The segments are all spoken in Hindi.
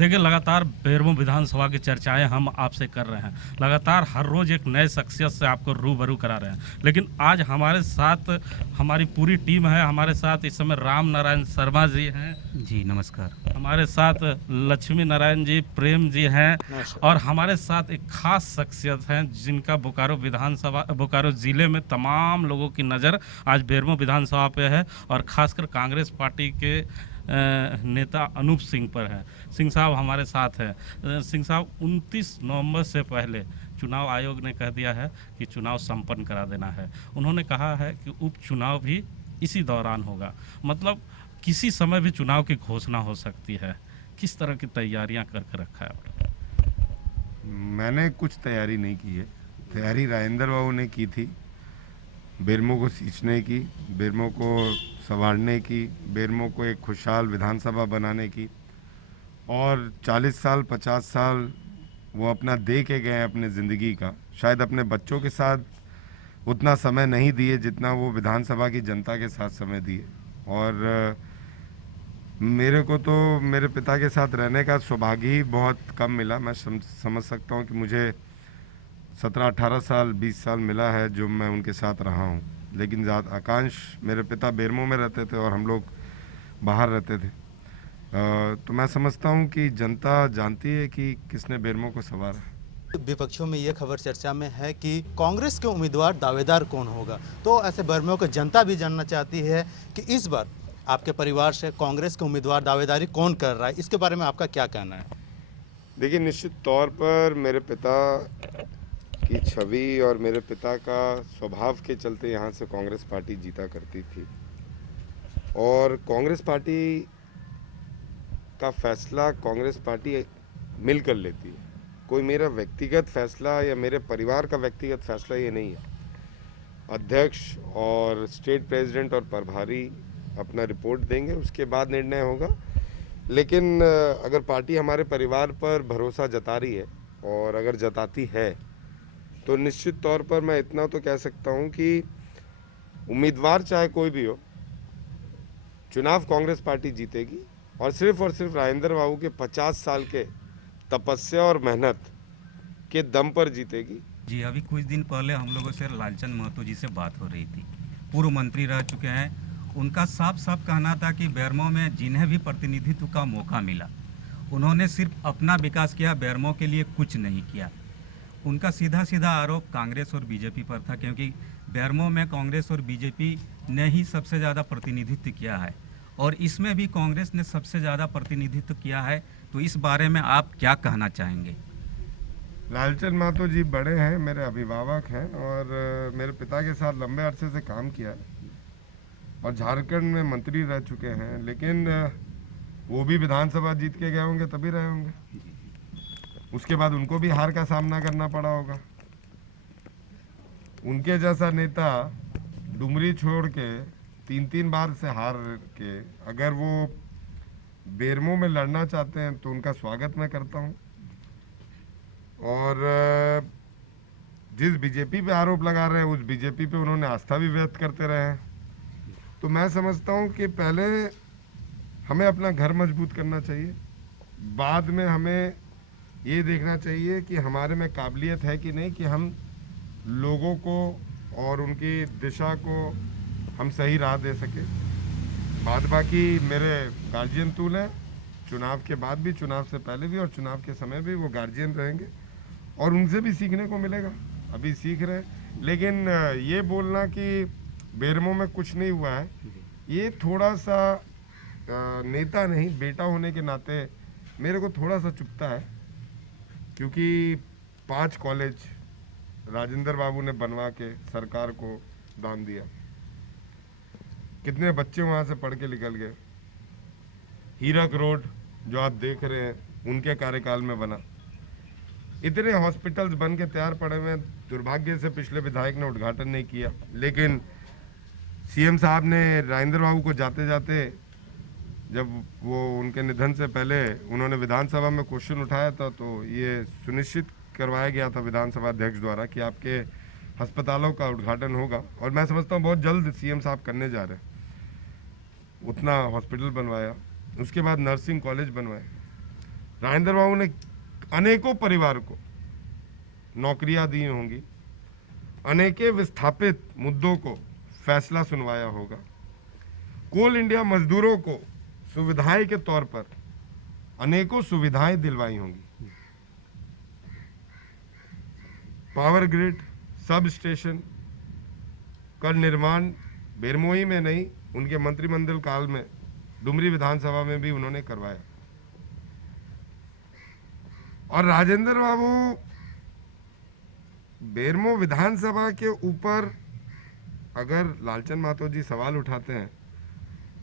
देखिए, लगातार बेरमो विधानसभा की चर्चाएं हम आपसे कर रहे हैं। लगातार हर रोज़ एक नए शख्सियत से आपको रूबरू करा रहे हैं। लेकिन आज हमारे साथ हमारी पूरी टीम है। हमारे साथ इस समय राम नारायण शर्मा जी हैं। जी नमस्कार। हमारे साथ लक्ष्मी नारायण जी, प्रेम जी हैं। और हमारे साथ एक खास शख्सियत हैं जिनका बोकारो ज़िले में तमाम लोगों की नज़र आज बेरमो विधानसभा पे है और ख़ासकर कांग्रेस पार्टी के नेता अनूप सिंह पर है। सिंह साहब हमारे साथ हैं। सिंह साहब, 29 नवंबर से पहले चुनाव आयोग ने कह दिया है कि चुनाव संपन्न करा देना है। उन्होंने कहा है कि उपचुनाव भी इसी दौरान होगा, मतलब किसी समय भी चुनाव की घोषणा हो सकती है। किस तरह की तैयारियां करके रखा है आपने? मैंने कुछ तैयारी नहीं की है। तैयारी राजेंद्र बाबू ने की थी, बेरमो को सींचने की, बेरमो को संवारने की, बेरमो को एक खुशहाल विधानसभा बनाने की। और 40 साल 50 साल वो अपना दे के गए अपने ज़िंदगी का। शायद अपने बच्चों के साथ उतना समय नहीं दिए जितना वो विधानसभा की जनता के साथ समय दिए। और मेरे को तो मेरे पिता के साथ रहने का सौभाग्य ही बहुत कम मिला। मैं समझ सकता हूँ कि मुझे 17-18 साल 20 साल मिला है जो मैं उनके साथ रहा हूँ। लेकिन आकांश मेरे पिता बेरमो में रहते थे और हम लोग बाहर रहते थे। तो मैं समझता हूँ कि जनता जानती है कि किसने बेरमो को संवारा। विपक्षों में ये खबर चर्चा में है कि कांग्रेस के उम्मीदवार दावेदार कौन होगा, तो ऐसे बेरमो को जनता भी जानना चाहती है कि इस बार आपके परिवार से कांग्रेस के उम्मीदवार दावेदारी कौन कर रहा है। इसके बारे में आपका क्या कहना है? देखिए, निश्चित तौर पर मेरे पिता की छवि और मेरे पिता का स्वभाव के चलते यहाँ से कांग्रेस पार्टी जीता करती थी। और कांग्रेस पार्टी का फैसला कांग्रेस पार्टी मिल कर लेती है। कोई मेरा व्यक्तिगत फैसला या मेरे परिवार का व्यक्तिगत फैसला ये नहीं है। अध्यक्ष और स्टेट प्रेसिडेंट और प्रभारी अपना रिपोर्ट देंगे, उसके बाद निर्णय होगा। लेकिन अगर पार्टी हमारे परिवार पर भरोसा जता रही है और अगर जताती है तो निश्चित तौर पर मैं इतना तो कह सकता हूं कि उम्मीदवार चाहे कोई भी हो, चुनाव कांग्रेस पार्टी जीतेगी। और सिर्फ राजेंद्र बाबू के 50 साल के तपस्या और मेहनत के दम पर जीतेगी। जी, अभी कुछ दिन पहले हम लोगों से लालचंद महतो जी से बात हो रही थी। पूर्व मंत्री रह चुके हैं। उनका साफ साफ कहना था कि बेरमो में जिन्हें भी प्रतिनिधित्व का मौका मिला उन्होंने सिर्फ अपना विकास किया, बेरमो के लिए कुछ नहीं किया। उनका सीधा सीधा आरोप कांग्रेस और बीजेपी पर था, क्योंकि बेरमो में कांग्रेस और बीजेपी ने ही सबसे ज़्यादा प्रतिनिधित्व किया है और इसमें भी कांग्रेस ने सबसे ज़्यादा प्रतिनिधित्व किया है। तो इस बारे में आप क्या कहना चाहेंगे? लालचंद महतो जी बड़े हैं, मेरे अभिभावक हैं और मेरे पिता के साथ लंबे अरसे से काम किया है और झारखंड में मंत्री रह चुके हैं। लेकिन वो भी विधानसभा जीत के गए होंगे तभी रहे होंगे। उसके बाद उनको भी हार का सामना करना पड़ा होगा। उनके जैसा नेता डुमरी छोड़ के 3-3 बार से हार के अगर वो बेरमो में लड़ना चाहते हैं तो उनका स्वागत मैं करता हूं। और जिस बीजेपी पे आरोप लगा रहे हैं उस बीजेपी पे उन्होंने आस्था भी व्यक्त करते रहे हैं। तो मैं समझता हूं कि पहले हमें अपना घर मजबूत करना चाहिए, बाद में हमें ये देखना चाहिए कि हमारे में काबिलियत है कि नहीं, कि हम लोगों को और उनकी दिशा को हम सही राह दे सके। बाद बाकी मेरे गार्जियन तूल हैं, चुनाव के बाद भी, चुनाव से पहले भी और चुनाव के समय भी वो गार्जियन रहेंगे और उनसे भी सीखने को मिलेगा। अभी सीख रहे हैं। लेकिन ये बोलना कि बेरमो में कुछ नहीं हुआ है, ये थोड़ा सा नेता नहीं बेटा होने के नाते मेरे को थोड़ा सा चुभता है। क्योंकि 5 कॉलेज राजेंद्र बाबू ने बनवा के सरकार को दान दिया। कितने बच्चे वहाँ से पढ़ के निकल गए। हीरक रोड जो आप देख रहे हैं उनके कार्यकाल में बना। इतने हॉस्पिटल्स बन के तैयार पड़े हुए। दुर्भाग्य से पिछले विधायक ने उद्घाटन नहीं किया। लेकिन सीएम साहब ने राजेंद्र बाबू को जाते जाते, जब वो उनके निधन से पहले उन्होंने विधानसभा में क्वेश्चन उठाया था, तो ये सुनिश्चित करवाया गया था विधानसभा अध्यक्ष द्वारा कि आपके अस्पतालों का उद्घाटन होगा। और मैं समझता हूँ बहुत जल्द सीएम साहब करने जा रहे हैं। उतना हॉस्पिटल बनवाया, उसके बाद नर्सिंग कॉलेज बनवाए। राजेंद्र बाबू ने अनेकों परिवार को नौकरियां दी होंगी, अनेके विस्थापित मुद्दों को फैसला सुनवाया होगा, कोल इंडिया मजदूरों को सुविधाएं के तौर पर अनेकों सुविधाएं दिलवाई होंगी। पावर ग्रिड, सब स्टेशन का निर्माण बेरमोई में नहीं, उनके मंत्रिमंडल काल में डुमरी विधानसभा में भी उन्होंने करवाया। और राजेंद्र बाबू बेरमो विधानसभा के ऊपर अगर लालचंद महतो जी सवाल उठाते हैं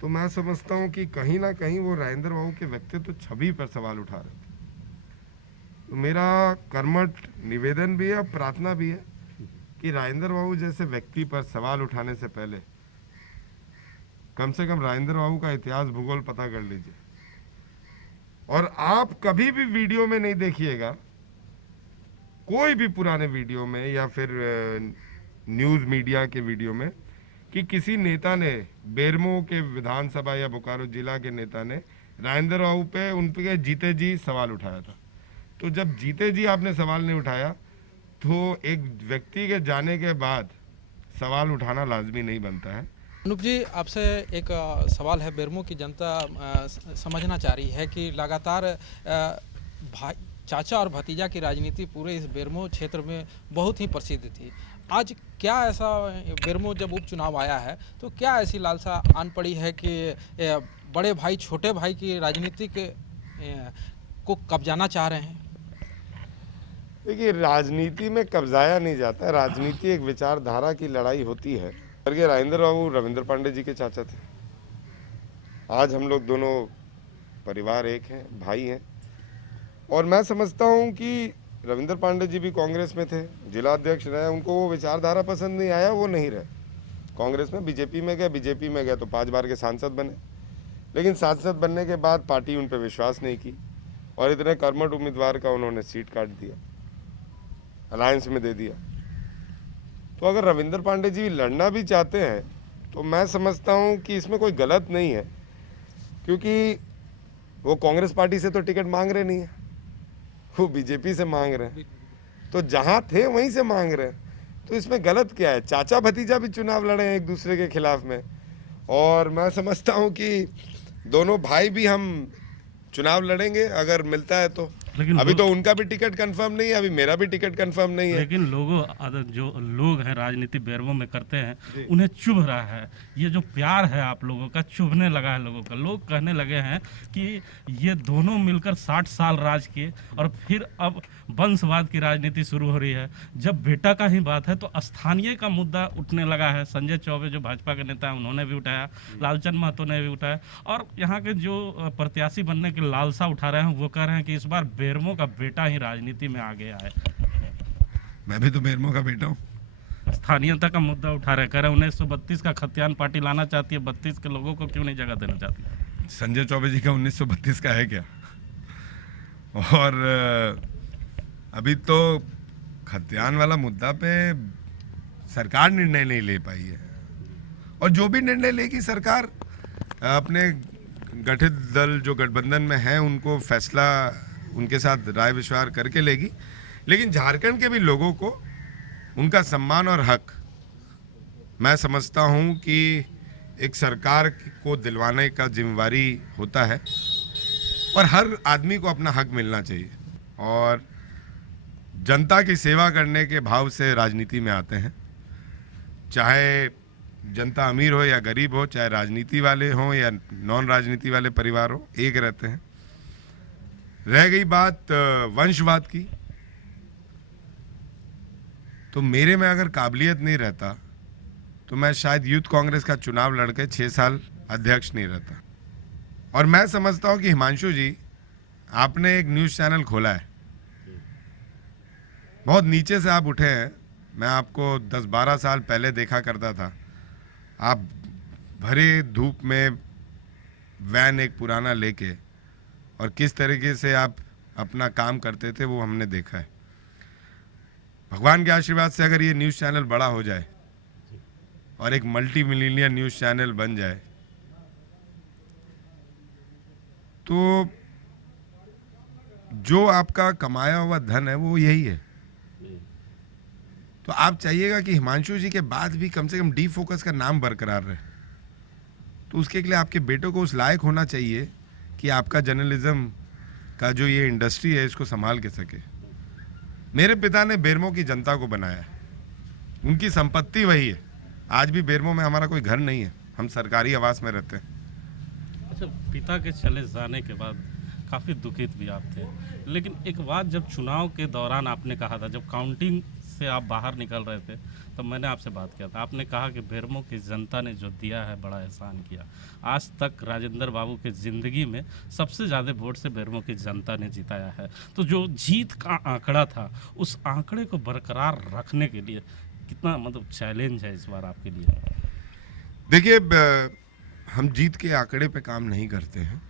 तो मैं समझता हूं कि कहीं ना कहीं वो राजेंद्र बाबू के व्यक्तित्व छवि पर सवाल उठा रहे थे। तो मेरा कर्मठ निवेदन भी है और प्रार्थना भी है कि राजेंद्र बाबू जैसे व्यक्ति पर सवाल उठाने से पहले कम से कम राजेंद्र बाबू का इतिहास भूगोल पता कर लीजिए। और आप कभी भी वीडियो में नहीं देखिएगा, कोई भी पुराने वीडियो में या फिर न्यूज़ मीडिया के वीडियो में, कि किसी नेता ने बेरमो के विधानसभा या बोकारो जिला के नेता ने राजेंद्र बाबू पे उन पे जीते जी सवाल उठाया था। तो जब जीते जी आपने सवाल नहीं उठाया तो एक व्यक्ति के जाने के बाद सवाल उठाना लाजमी नहीं बनता है। अनूप जी, आपसे एक सवाल है। बेरमो की जनता समझना चाह रही है कि लगातार भाई चाचा और भतीजा की राजनीति पूरे इस बेरमो क्षेत्र में बहुत ही प्रसिद्ध थी। आज क्या ऐसा, बेरमो जब उपचुनाव आया है तो क्या ऐसी लालसा आन पड़ी है कि बड़े भाई छोटे भाई की राजनीति को कब्जाना चाह रहे हैं? देखिए, राजनीति में कब्जाया नहीं जाता है, राजनीति एक विचारधारा की लड़ाई होती है। स्वर्गीय राजेंद्र बाबू रविंद्र पांडे जी के चाचा थे। आज हम लोग दोनों परिवार एक हैं, भाई हैं। और मैं समझता हूं कि रविंद्र पांडे जी भी कांग्रेस में थे, जिला अध्यक्ष रहे, उनको वो विचारधारा पसंद नहीं आया, वो नहीं रहे कांग्रेस में। बीजेपी में गए तो 5 बार के सांसद बने, लेकिन सांसद बनने के बाद पार्टी उन पर विश्वास नहीं की और इतने कर्मठ उम्मीदवार का उन्होंने सीट काट दिया, अलायंस में दे दिया। तो अगर रविंद्र पांडे जी लड़ना भी चाहते हैं तो मैं समझता हूं कि इसमें कोई गलत नहीं है, क्योंकि वो कांग्रेस पार्टी से तो टिकट मांग रहे नहीं है, वो बीजेपी से मांग रहे हैं। तो जहां थे वहीं से मांग रहे हैं, तो इसमें गलत क्या है? चाचा भतीजा भी चुनाव लड़े हैं एक दूसरे के खिलाफ में, और मैं समझता हूं कि दोनों भाई भी हम चुनाव लड़ेंगे अगर मिलता है तो। लेकिन अभी तो उनका भी टिकट कंफर्म नहीं है, अभी मेरा भी टिकट कंफर्म नहीं है। लेकिन जो लोग हैं राजनीति बेरमो में करते हैं, उन्हें चुभ रहा है। ये जो प्यार है आप लोगों का चुभने लगा है लोगों का। लोग कहने लगे हैं कि ये दोनों मिलकर 60 साल राज किए और फिर अब वंशवाद की राजनीति शुरू हो रही है। जब बेटा का ही बात है तो स्थानीय का मुद्दा उठने लगा है। संजय चौबे जो भाजपा के नेता हैं उन्होंने भी उठाया, लालचंद महतो ने भी उठाया, और यहाँ के जो प्रत्याशी बनने की लालसा उठा रहे हैं वो कह रहे हैं कि इस बार बेरमो का बेटा ही राजनीति में आ गया है। मैं भी तो बेरमो का बेटा हूँ। स्थानीयता का मुद्दा उठा रहे, कह रहे 1932 का खतियान पार्टी लाना चाहती है, 32 के लोगों को क्यों नहीं जगह देना चाहती? संजय चौबे जी का 1932 का है क्या? और अभी तो खतियान वाला मुद्दा पे सरकार निर्णय नहीं ले पाई है, और जो भी निर्णय लेगी सरकार अपने गठित दल जो गठबंधन में है उनको फैसला उनके साथ राय विचार करके लेगी। लेकिन झारखंड के भी लोगों को उनका सम्मान और हक मैं समझता हूं कि एक सरकार को दिलवाने का जिम्मेवारी होता है, और हर आदमी को अपना हक मिलना चाहिए। और जनता की सेवा करने के भाव से राजनीति में आते हैं, चाहे जनता अमीर हो या गरीब हो, चाहे राजनीति वाले हों या नॉन राजनीति वाले परिवार हो, एक रहते हैं। रह गई बात वंशवाद की, तो मेरे में अगर काबिलियत नहीं रहता तो मैं शायद यूथ कांग्रेस का चुनाव लड़के 6 साल अध्यक्ष नहीं रहता। और मैं समझता हूं कि हिमांशु जी, आपने एक न्यूज़ चैनल खोला है, बहुत नीचे से आप उठे हैं। मैं आपको 10-12 साल पहले देखा करता था, आप भरे धूप में वैन एक पुराना लेके और किस तरीके से आप अपना काम करते थे वो हमने देखा है। भगवान के आशीर्वाद से अगर ये न्यूज़ चैनल बड़ा हो जाए और एक मल्टी मिलियनियर न्यूज़ चैनल बन जाए तो जो आपका कमाया हुआ धन है वो यही है। तो आप चाहिएगा कि हिमांशु जी के बाद भी कम से कम डी फोकस का नाम बरकरार रहे, तो उसके लिए आपके बेटों को उस लायक होना चाहिए कि आपका जर्नलिज्म का जो ये इंडस्ट्री है इसको संभाल के सके। मेरे पिता ने बेरमो की जनता को बनाया, उनकी संपत्ति वही है। आज भी बेरमो में हमारा कोई घर नहीं है, हम सरकारी आवास में रहते हैं। अच्छा, पिता के चले जाने के बाद काफ़ी दुखित भी आप थे, लेकिन एक बात जब चुनाव के दौरान आपने कहा था, जब काउंटिंग से आप बाहर निकल रहे थे, तब मैंने आपसे बात किया था। आपने कहा कि बेरमो की जनता ने जो दिया है बड़ा एहसान किया। आज तक राजेंद्र बाबू के ज़िंदगी में सबसे ज़्यादा वोट से बेरमो की जनता ने जिताया है। तो जो जीत का आंकड़ा था, उस आंकड़े को बरकरार रखने के लिए कितना मतलब चैलेंज है इस बार आपके लिए? देखिए, हम जीत के आंकड़े पे काम नहीं करते हैं,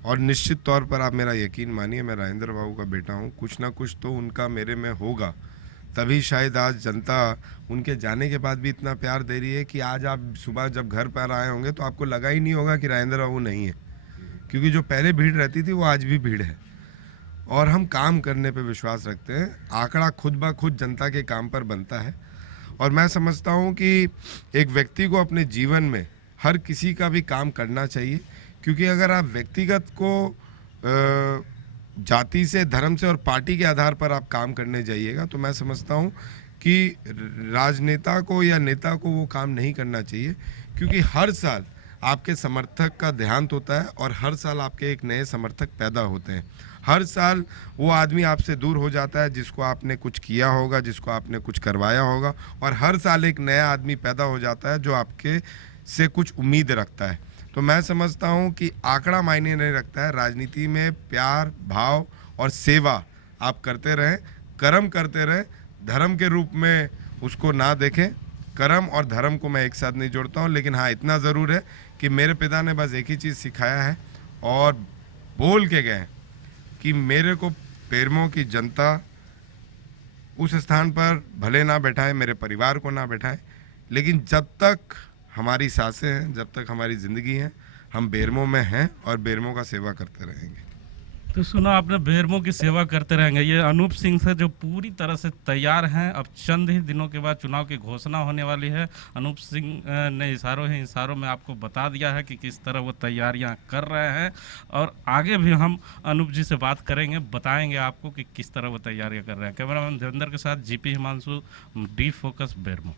और निश्चित तौर पर आप मेरा यकीन मानिए, मैं राजेंद्र बाबू का बेटा हूँ। कुछ ना कुछ तो उनका मेरे में होगा, तभी शायद आज जनता उनके जाने के बाद भी इतना प्यार दे रही है कि आज आप सुबह जब घर पर आए होंगे तो आपको लगा ही नहीं होगा कि राजेंद्र बाबू नहीं है, क्योंकि जो पहले भीड़ रहती थी वो आज भी भीड़ है। और हम काम करने पे विश्वास रखते हैं। आंकड़ा खुद ब खुद जनता के काम पर बनता है, और मैं समझता हूँ कि एक व्यक्ति को अपने जीवन में हर किसी का भी काम करना चाहिए, क्योंकि अगर आप व्यक्तिगत को जाति से, धर्म से और पार्टी के आधार पर आप काम करने जाइएगा तो मैं समझता हूँ कि राजनेता को या नेता को वो काम नहीं करना चाहिए, क्योंकि हर साल आपके समर्थक का देहांत होता है और हर साल आपके एक नए समर्थक पैदा होते हैं। हर साल वो आदमी आपसे दूर हो जाता है जिसको आपने कुछ किया होगा, जिसको आपने कुछ करवाया होगा, और हर साल एक नया आदमी पैदा हो जाता है जो आपके से कुछ उम्मीद रखता है। तो मैं समझता हूँ कि आंकड़ा मायने नहीं रखता है। राजनीति में प्यार, भाव और सेवा आप करते रहें, कर्म करते रहें, धर्म के रूप में उसको ना देखें। कर्म और धर्म को मैं एक साथ नहीं जोड़ता हूँ, लेकिन हाँ इतना ज़रूर है कि मेरे पिता ने बस एक ही चीज़ सिखाया है और बोल के गए कि मेरे को बेरमो की जनता उस स्थान पर भले ना बैठाए, मेरे परिवार को ना बैठाए, लेकिन जब तक हमारी सांसें हैं, जब तक हमारी ज़िंदगी है, हम बेरमो में हैं और बेरमो का सेवा करते रहेंगे। तो सुना आपने, बेरमो की सेवा करते रहेंगे। ये अनूप सिंह से जो पूरी तरह से तैयार हैं। अब चंद ही दिनों के बाद चुनाव की घोषणा होने वाली है। अनूप सिंह ने इशारों में आपको बता दिया है कि किस तरह वो तैयारियां कर रहे हैं, और आगे भी हम अनूप जी से बात करेंगे, बताएंगे आपको कि किस तरह वो तैयारियां कर रहे हैं। कैमरामैन देवेंद्र के साथ GP Himanshu, D focus, Bermo.